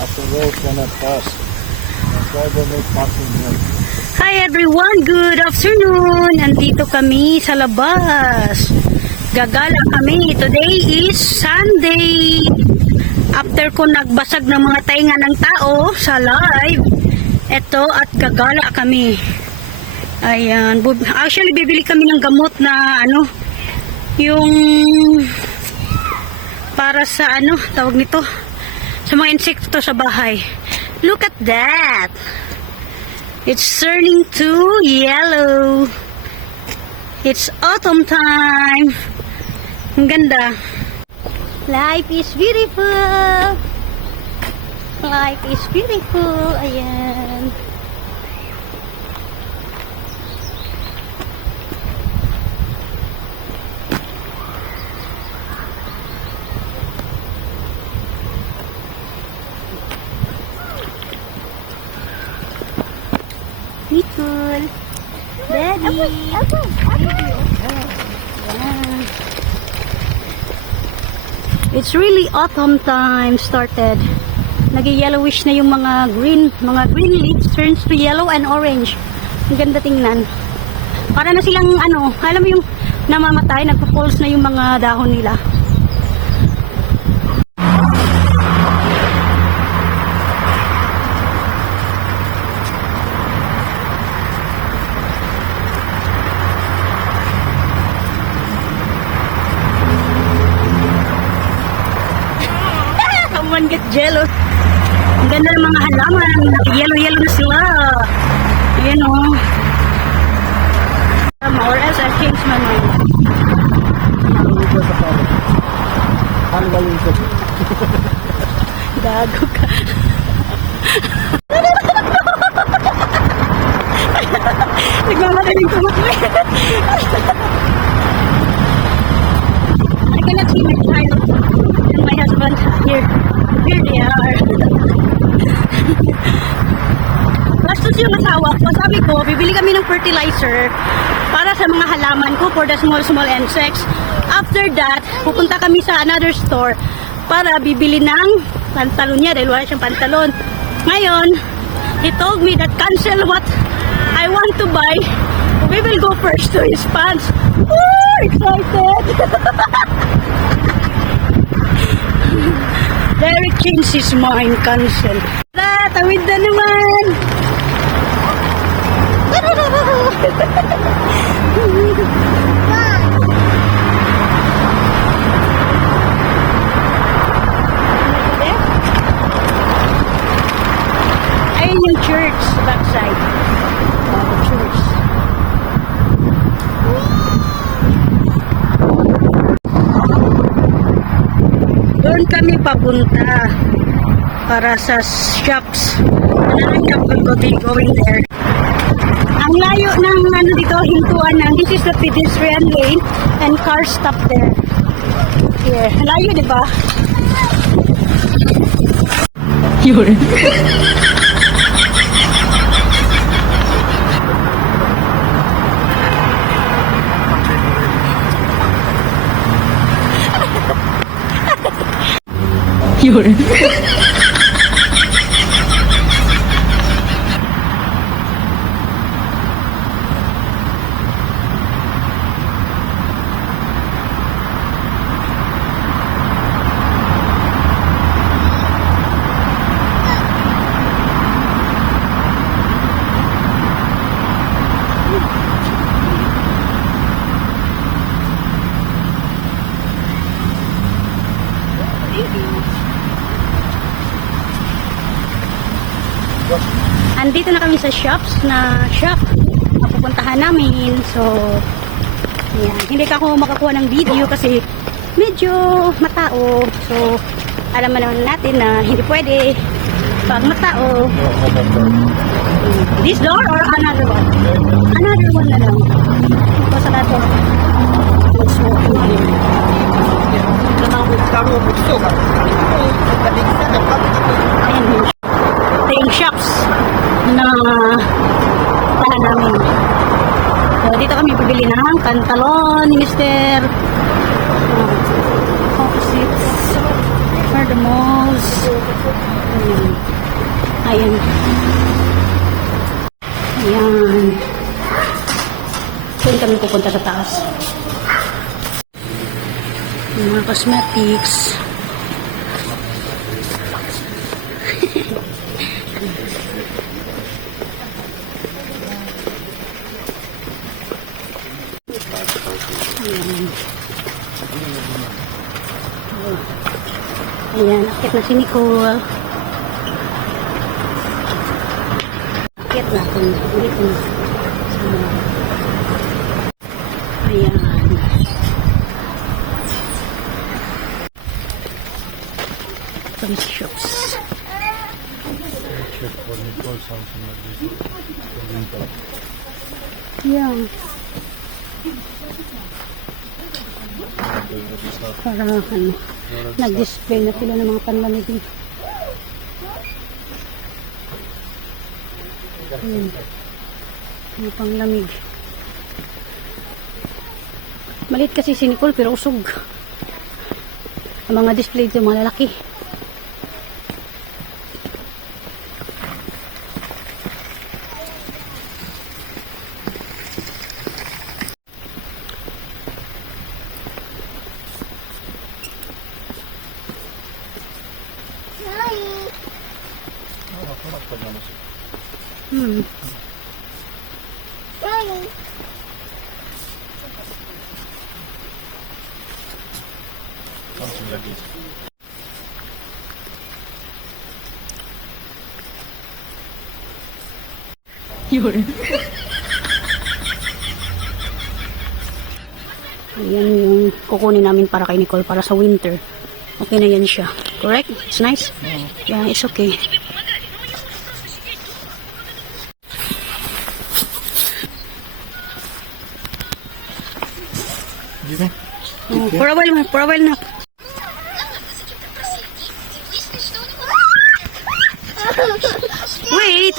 After road cannot pass. That's why they make parking here. Hi everyone, good afternoon. Nandito kami sa labas. Gagala kami. Today is Sunday. After ko nagbasag ng mga tainga ng tao sa live, eto at gagala kami. Ayan. Actually, bibili kami ng gamot na yung para sa tawag nito, sa mga insekto sa bahay. Look at that. It's turning to yellow. It's autumn time. Ang ganda. Life is beautiful. Life is beautiful. Ayan. Nicole. Daddy. Ayan. It's really autumn time started. Nag-yellowish na yung mga green leaves turns to yellow and orange. Ang ganda tingnan. Para na silang alam mo yung namamatay, nagpo-falls na yung mga dahon nila. Get jealous. Ang ganda ng mga halaman. Yellow na sila. Ayan o. Or else I change my mind. Gago ka. Nagmamadaling tumakbo. I cannot see my child and my husband here. Here they are. Bastos yung asawa ko. Sabi ko, bibili kami ng fertilizer para sa mga halaman ko for the small insects. After that, pupunta kami sa another store para bibili ng pantalon niya dahil wala siyang pantalon. Ngayon, he told me that cancel what I want to buy. We will go first to his pants. Oh, excited! Derek changed his mind, cancel. Tawid na naman! Ayun yung church sa backside. The church. Doon kami papunta para sa shops. Another shop will be going there. Ang layo ng dito, hintuan ng this is the pedestrian lane and cars stop there. Here, layo diba? Yun. Yun. Andito na kami sa shop na pupuntahan namin. So, yan. Hindi ka ako makakuha ng video kasi medyo matao. So, alam naman natin na hindi pwede pag matao. This door or another one? Another one na lang. Ito sa natin. Ayan yun. Ito yung shops na tahan namin. So, dito kami bibili ng pantalon ni Mr. Opposites for the malls. Ayan. Ayan. Ayan. Saan kami pupunta sa taas? Yung mga cosmetics. Ayan. Ayan, akit na si Nicole. Akit natin. Dito na. Ayan. Some shops. Check for Nicole something like this. For winter. Yeah. Para ano, nag-display na sila ng mga panlamig. Mga panglamig. Maliit kasi si Nicole pero usog. Ang mga display dito mga lalaki. Hmm. Something like this. Yun. Ayan yung kukunin namin para kay Nicole para sa winter. Okay na yan siya. Correct? It's nice? Yeah, it's okay. Oh, for a while na. Wait.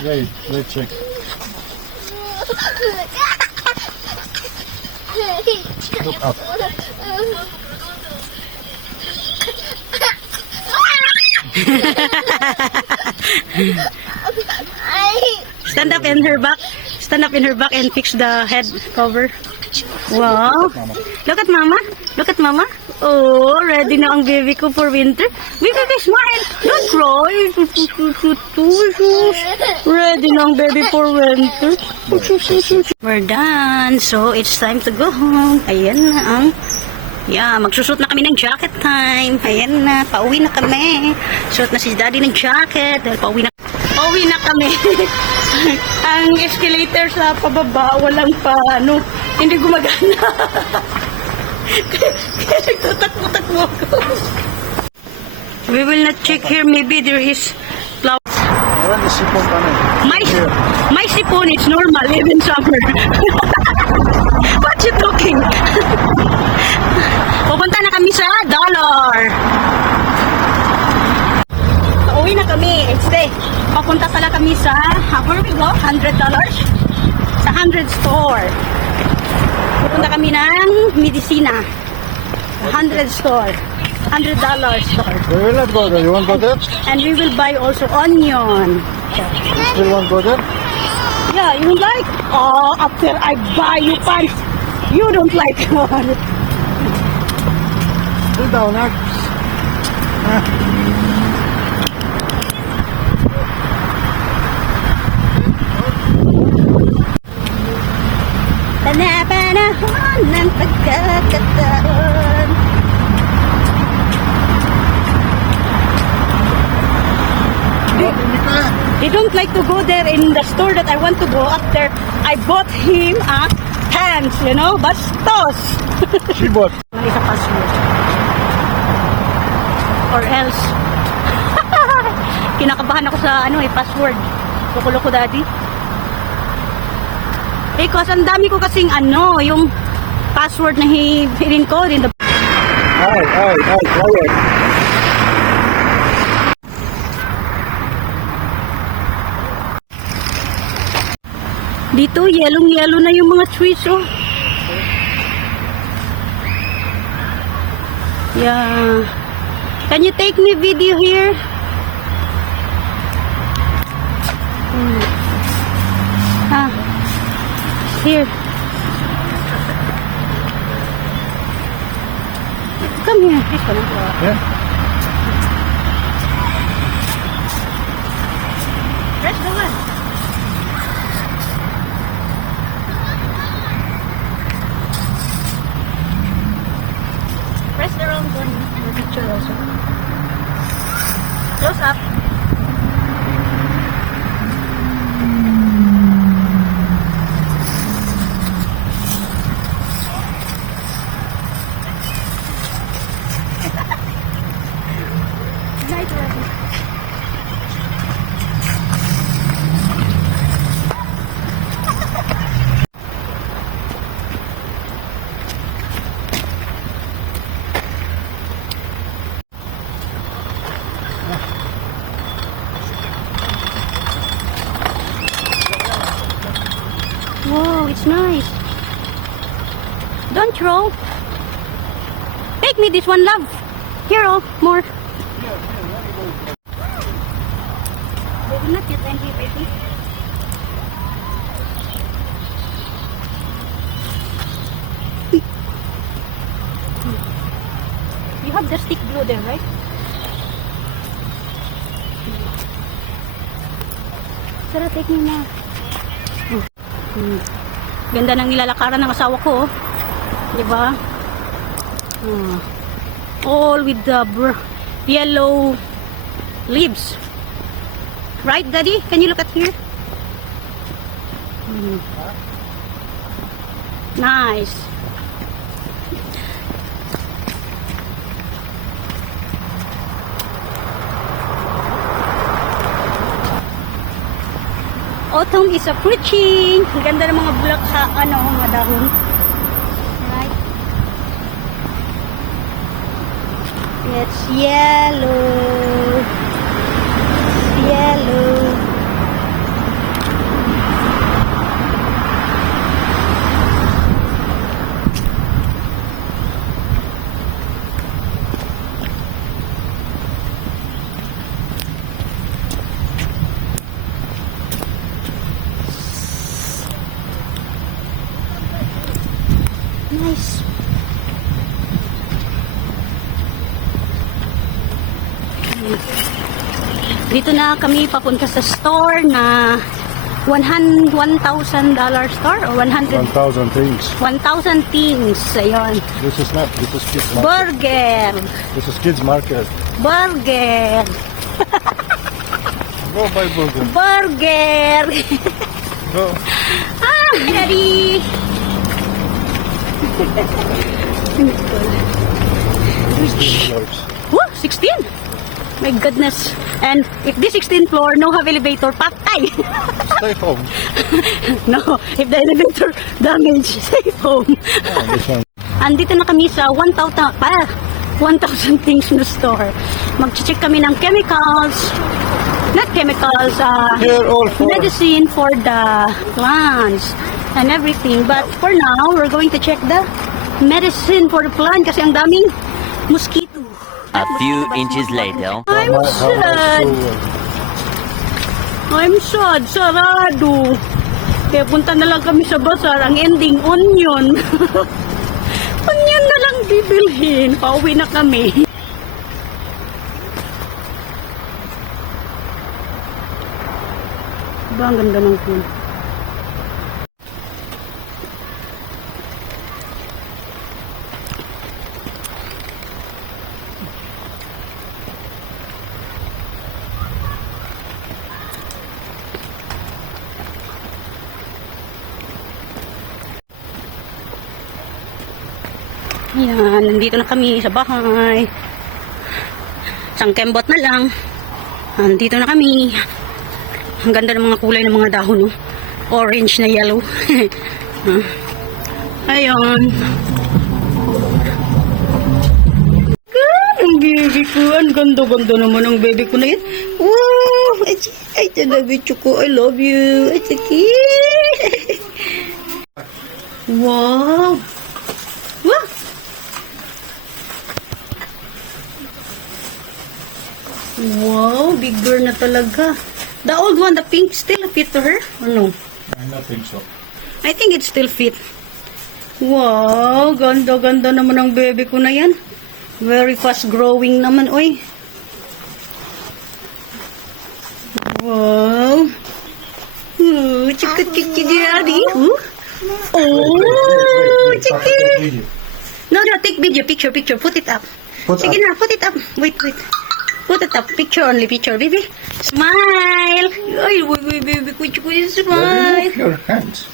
Wait, let's check. Look up. Stand up in her back. Stand up in her back and fix the head cover. Wow. Look at mama. Look at mama. Oh, ready na ang baby ko for winter. Baby, smile. Don't cry. Ready na ang baby for winter. We're done. So, it's time to go home. Ayan na ang... Yeah, magsusot na kami ng jacket time. Ayan na, pauwi na kami. Suot na si daddy ng jacket. Dahil pauwi na kami. Ang escalator sa pababa, walang hindi gumagana. Kaya nagtatakbo-takbo ako. We will not check here. Maybe there is flowers. Around the sipon panel. My sipon, it's normal, even summer. What you talking? Pupunta na kami sa Dollar. Pauwi na kami. Stay. Papunta pala kami sa, where we go? $100? Sa 100 store. Pupunta kami ng medicina. 100 store. $100 store. We will not go there. You want to go there? And we will buy also onion. You still want to go there? Yeah, you like? Oh, after I buy you pants, you don't like one. Sit down, Max. Panahon ng pagkakataon. They don't like to go there in the store that I want to go after I bought him pants, bastos. She bought. It's a password. Or else. Kinakabahan ako sa password. Kukulo ko daddy. Because ang dami ko kasing yung password na hirin ko in the... Ay, quiet. Dito, yellow na yung mga trees, oh. Yeah. Can you take me video here? Ah, here. Come here. This one. Yeah. Press the one. Press the wrong one. The picture also. Close up. Nice one. Wow, it's nice. Don't throw. Take me this one, love. Here, oh, more. They will not get angry, baby. You have the stick glue there, right? Sarah, take me na. Ganda ng nilalakaran ng asawa ko, oh. Diba? All with the yellow leaves. Right, Daddy? Can you look at here? Nice. Autumn is approaching. Ang ganda ng mga bulak sa mga dahon. Right? It's yellow. Yellow. Nice. Dito na kami papunta sa store na $1,000 store or 100 1,000 things. 1,000 things. Ayun. This is not. This is kids market. Burger. This is kids market. Burger. Go buy burger. Burger. Go. Ah, Daddy. Clothes. Woo, 16. My goodness. And if this 16th floor no have elevator, patay. Stay home. No, if the elevator damage, stay home. Oh, this one. Andito na kami sa 1,000 things na store. Mag-check kami ng chemicals. Not chemicals, Here all for. medicine for the plants and everything. But for now, we're going to check the medicine for the plant kasi ang daming mosquito. A few inches later. I'm sad. I'm sad. Sarado. Kaya punta na lang kami sa bazaar. Ang ending, onion. Onion na lang bibilhin. Pauwi na kami. Diba ang ganda ng pool? Ayan, nandito na kami sa bahay. Isang kembot na lang. Nandito na kami. Ang ganda ng mga kulay ng mga dahon, no? Orange na yellow. Ayun. Ang baby ko. Ang ganda-ganda naman ang baby ko na yan. Wow! Ay, talabi ko. I love you. Ay, cute. Wow! Wow! Wow, bigger na talaga. The old one, the pink, still fit to her? Or no? I don't think so. I think it still fit. Wow, ganda-ganda naman ang baby ko na yan. Very fast growing naman, oy. Wow. Chiki daddy. Oh, chiki. No, take video, picture. Put it up. Sige na, put it up. Wait. Put it up. Picture only, baby. Smile. Ay, baby, smile. Your hands.